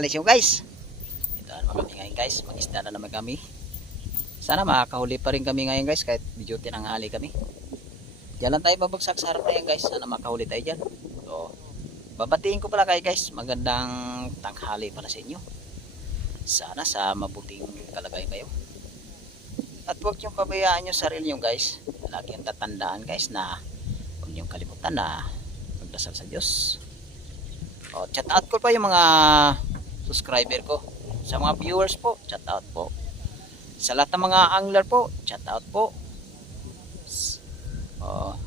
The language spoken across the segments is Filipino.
alis yung guys. Ito naman kami ngayon guys, mag-isda na naman kami. Sana makakahuli pa rin kami ngayon guys, kahit medyo tinanghali kami. Diyan lang tayo babagsak sa harap na yan guys, sana makahuli tayo dyan. So, babatiin ko pala kayo guys, magandang tanghali para sa inyo. Sana sa mabuting kalagayan kayo. At huwag niyong pabayaan yung sarili nyo guys. Lagi yung tatandaan guys na huwag niyong kalimutan na magdasal sa Diyos. O, chat out ko pa yung mga subscriber ko. Sa mga viewers po, chat out po. Sa lahat ng mga angler po, chat out po. O,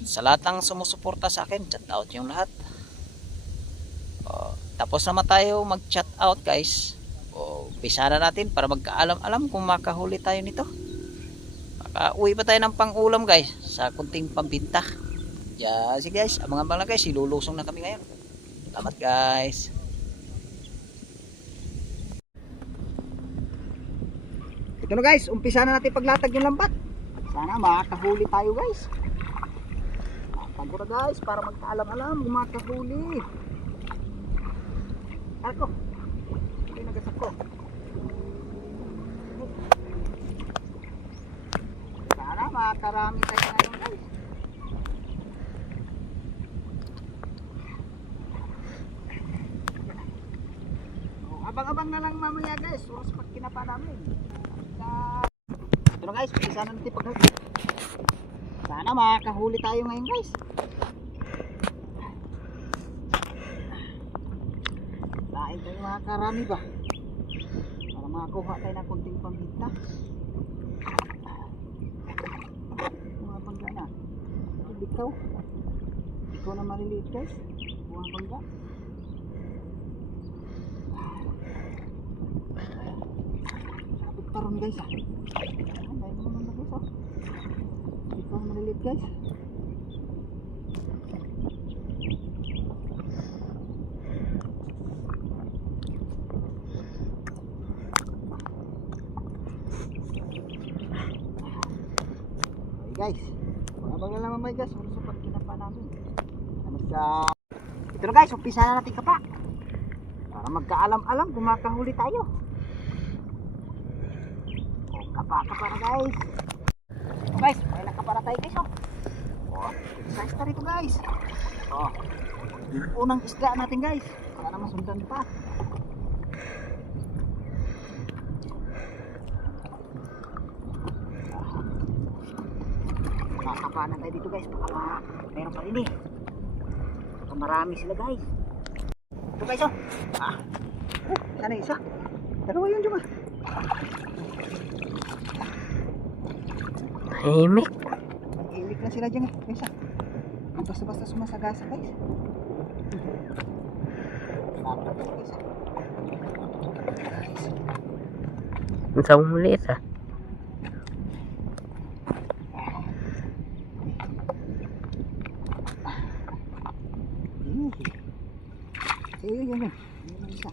sa lahat ng sumusuporta sa akin, chat out yung lahat. O, tapos naman tayo mag chat out guys. O, umpisa na natin para magkaalam-alam kung makahuli tayo nito. Makauwi pa tayo ng pang-ulam guys sa kunting pambinta. Yeah, sige guys, abangan lang guys, ilulusong na kami ngayon. Salamat guys. Ito na guys, umpisa na natin paglatag yung lambat. Sana makakahuli tayo guys. Latag ko na guys para magkaalam-alam kung makahuli. Ako. Hindi nagasap ko. Sana makakarami tayo ngayon guys. Abang-abang na lang mamaya guys, oras pag kinapa namin. Ito na guys, umpisa na natin paghatid. Sana makakahuli tayo ngayon guys. Lain tayo makakarami ba? Para makakuha tayo ng kunting pambinta. Mga bangga na. Ikaw na maliliit guys. Mga bangga. Taron guys ah. Dahil naman na guys ah. Ito ang malilit guys. Okay guys. Abang na naman guys. Ano sa pagkinapa namin. Ito na guys. Umpisa na natin kapa. Para magkaalam-alam kung makahuli tayo. Kapa na guys. Guys, may nakapa na tayo guys oh. Oh, size na rito guys. Oh, unang isda natin guys. Para na masundan pa. Nakapa na tayo dito guys. Baka meron pa rin eh. Baka marami sila guys. Ito guys oh. Sana isa. Dalawa yun dyan ah. Tahimik. Tahimik na sila dyan eh. Guys ah. Basta-basta sumasagasa guys. Dapat guys ah. Ang sawang maliit ah. Yun. Yun ang isa.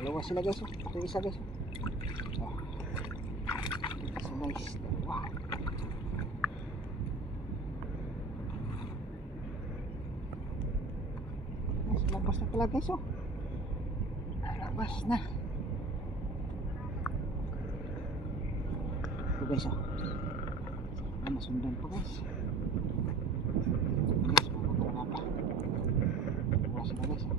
Dalawa sila guys. Ito isa guys. Oh. So nice. Wow. Nice. Labas na pala guys oh. Labas na. Ito guys oh. Masundan pa guys. Guys, mapapala pa. Dalawa sila guys oh.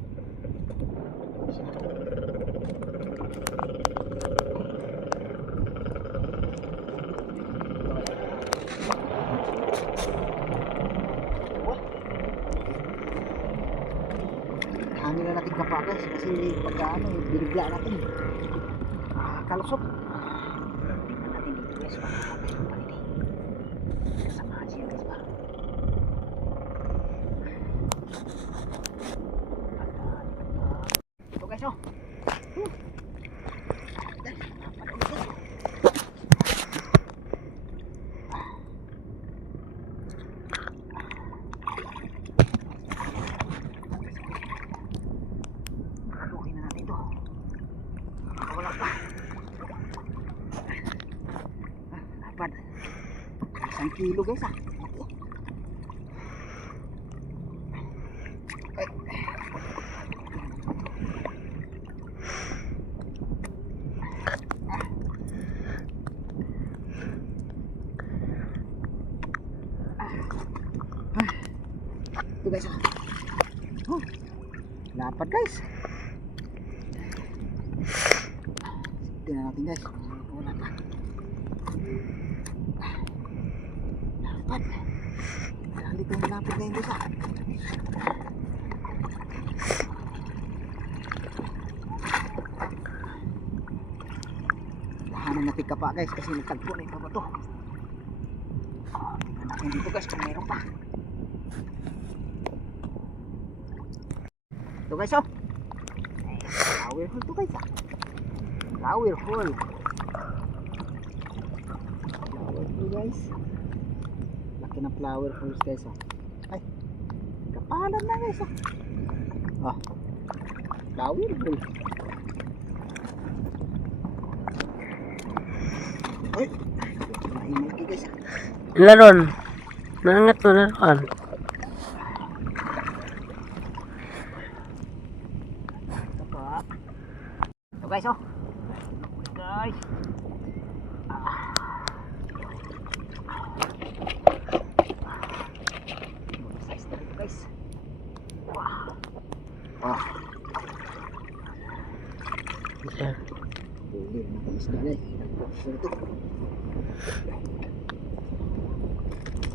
Hangin na natin kapa guys kasi pagka binigla natin kalusot. Tingnan natin dito guys makakapis mo pa rin eh. Kasamahan siya guys ba? Ito guys oh. Wala pa. Dapat 1 kilo guys ah. Ito guys. Oh, lapad guys. Tingnan natin guys. Wala pa. Lapad. Dali ko yung lapad ngayon guys. Lahanan natin ka pa guys kasi nagtagpo na ito ba ito. Tingnan natin dito guys kung mayroon pa. Ito guys oh. Flower hole to guys ah. Flower hole. Flower hole guys. Laki ng flower holes guys ah. Ay. Kapalan na guys ah. Ah. Flower hole. Ay. Mahimay guys ah. Laron. Nangat mo laron. Guys oh guys size na ito guys. Wow Isa. huli na ng isda guys.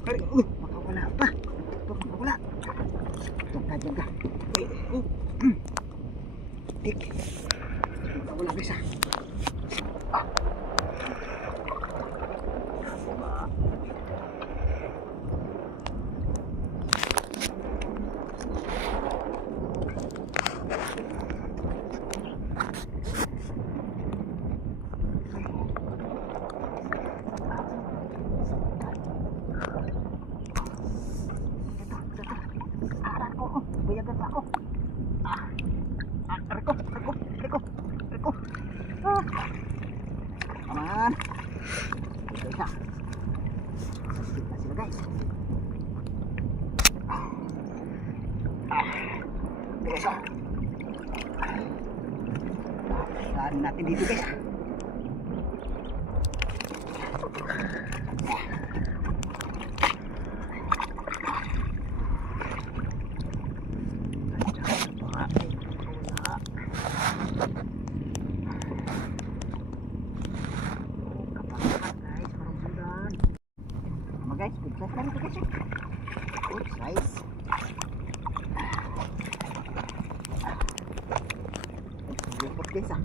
Ito ay makawala pa ito makawala. Diyan ka tik makawala guys ah. Bayagan pa ako. Reko. Aman. Ito isa. Kita sila guys. Ito isa. Saan natin dito guys. Guys, good size na rin ito guys. Good size. Lupot guys ah.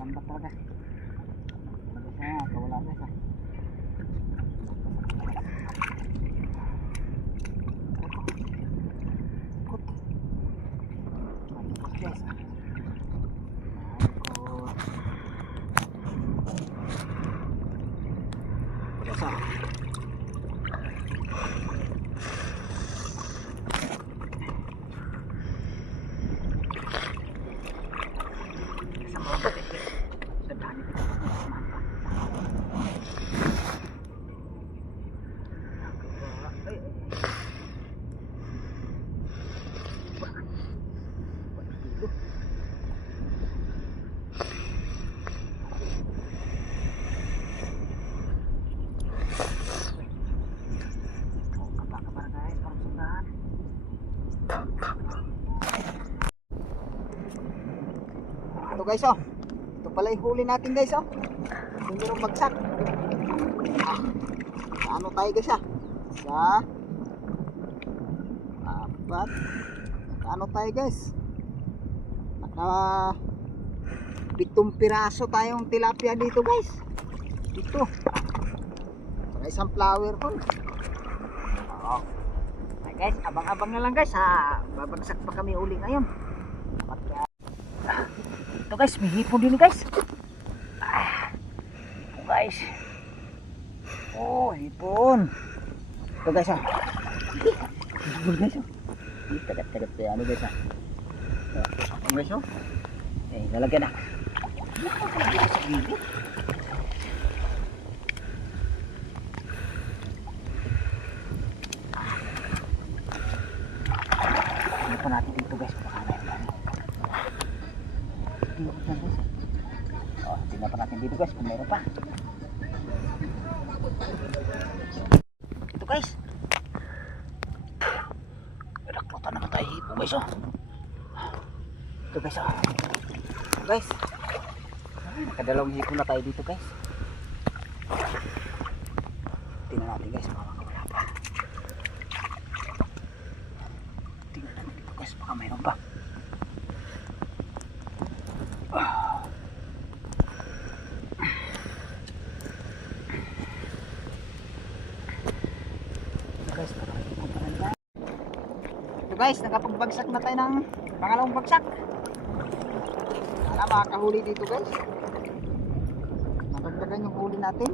Lambat talaga. Kawala guys ah. Guys. Biasa. Ito guys oh. Ito pala yung huli natin guys oh. Ito mayroong bagsak. Ano tayo guys ah? Sa apat. Ano tayo guys? Naka 7 piraso tayong tilapia dito guys. Dito. Saka isang flower hole. Oh. Okay guys, abang-abang na lang guys ha. Babagsak pa kami uli ngayon. Ito guys, may hipon din guys. Ito guys. Oh, hipon. Ito guys ah. Hipon guys oh. Tagat-tagat tayo ano guys ah. Ito guys oh. Eh, lalagyan na. Sa gilid. pa natin dito guys. Baka meron pa. Tingnan pa natin dito guys kung meron pa. Ito guys. Naklutan naman tayo hipo guys oh. Ito guys oh. Ito guys. Nakadalawang hipo na tayo dito guys. Tingnan natin guys. Wala pa. Tingnan natin dito guys. Baka mayroon pa. Ito guys, nakapagbagsak na tayo ng pangalawang bagsak. Sana makakahuli dito guys. Nadagdagan yung huli natin.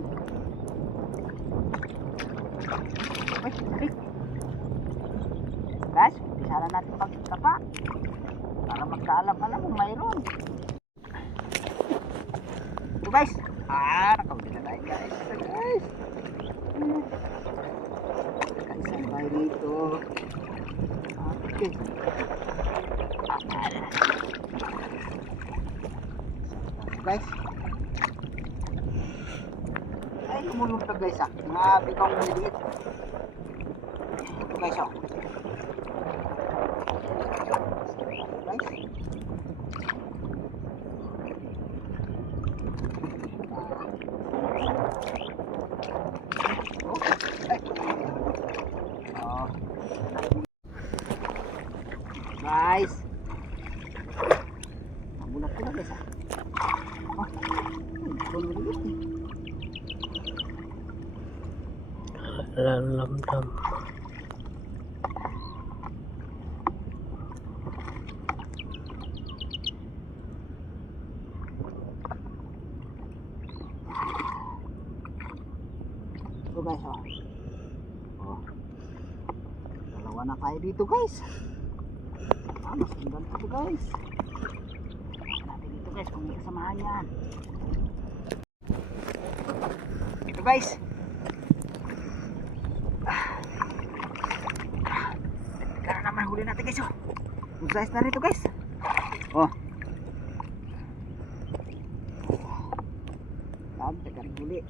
Ay, sabi. Guys, isala natin pagkapa para magkaalam-alam kung mayroon. Ito guys. Nakahuli na tayo guys. Ito guys. Nakaisang tayo dito. Okay. Guys. Ay, lumulunta guys ah. Mga bigong maliit. Ito guys oh. Guys. Guys. Mabulat ko na guys ah. Mabulat eh. Lalamdam. Ito guys oh. Dalawa na tayo dito guys. Mas ganda ito guys. Natin dito guys kung may kasamahan yan. Ito guys. Kaya naman huli natin guys oh. Yung size na rito guys. Oh. Sabi ka rin huli.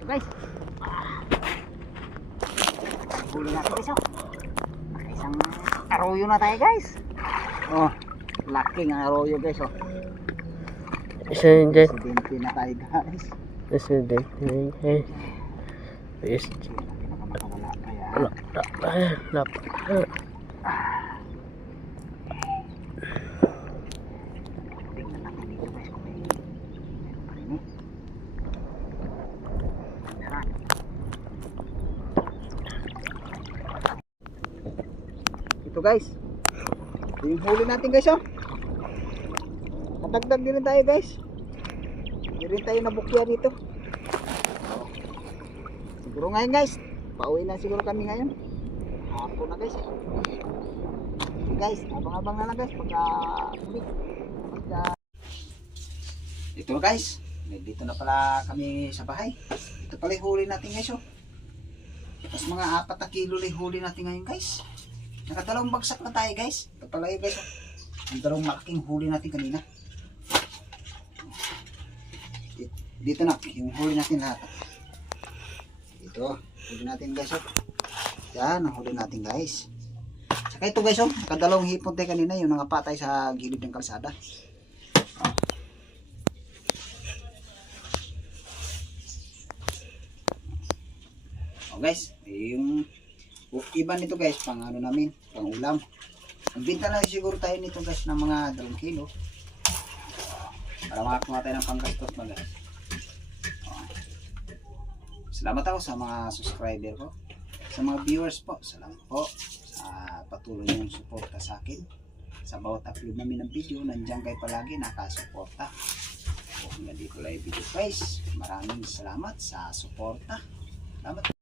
Ito guys. Huli natin guys oh. Nakaisang arroyo na tayo guys. Oh, laking arroyo guys oh. Isa yun dyan. Presidente na tayo guys. Isa dyan. Is. Makawala kaya. Lap. Tingnan natin dito guys kung may meron pa rin eh. Tara. Ito guys. Ito yung huli natin guys oh. Madagdag din rin tayo guys. Hindi rin tayo nabukya dito. Siguro ngayon guys. Pauwi na siguro kami ngayon. Hapon na guys. Okay guys, abang-abang na lang guys pagka ito guys. Dito na pala kami sa bahay. Ito pala yung huli natin guys oh. Tapos mga 4 na kilo na huli natin ngayon guys. Nakadalawang bagsak na tayo guys. Ito pala yung guys oh. Ang dalawang malaking huli natin kanina. Dito na yung huli natin lahat. Ito, huli natin guys oh. Yan ang huli natin guys. Saka ito guys oh, kadalawang hipon tayo kanina yung nangapatay sa gilid ng kalsada. Oh guys, yung iba nito guys, pang ano namin, pang ulam. Ang binta na siguro tayo nito guys ng mga 2 kilo. Para makakuha tayo ng panggastos na guys. Salamat ako sa mga subscriber ko. Sa mga viewers po, salamat po sa patuloy niyong suporta sa akin. Sa bawat upload namin ng video, nandiyan kayo palagi nakasuporta. Hanggang dito lang yung video guys. Maraming salamat sa suporta. Salamat.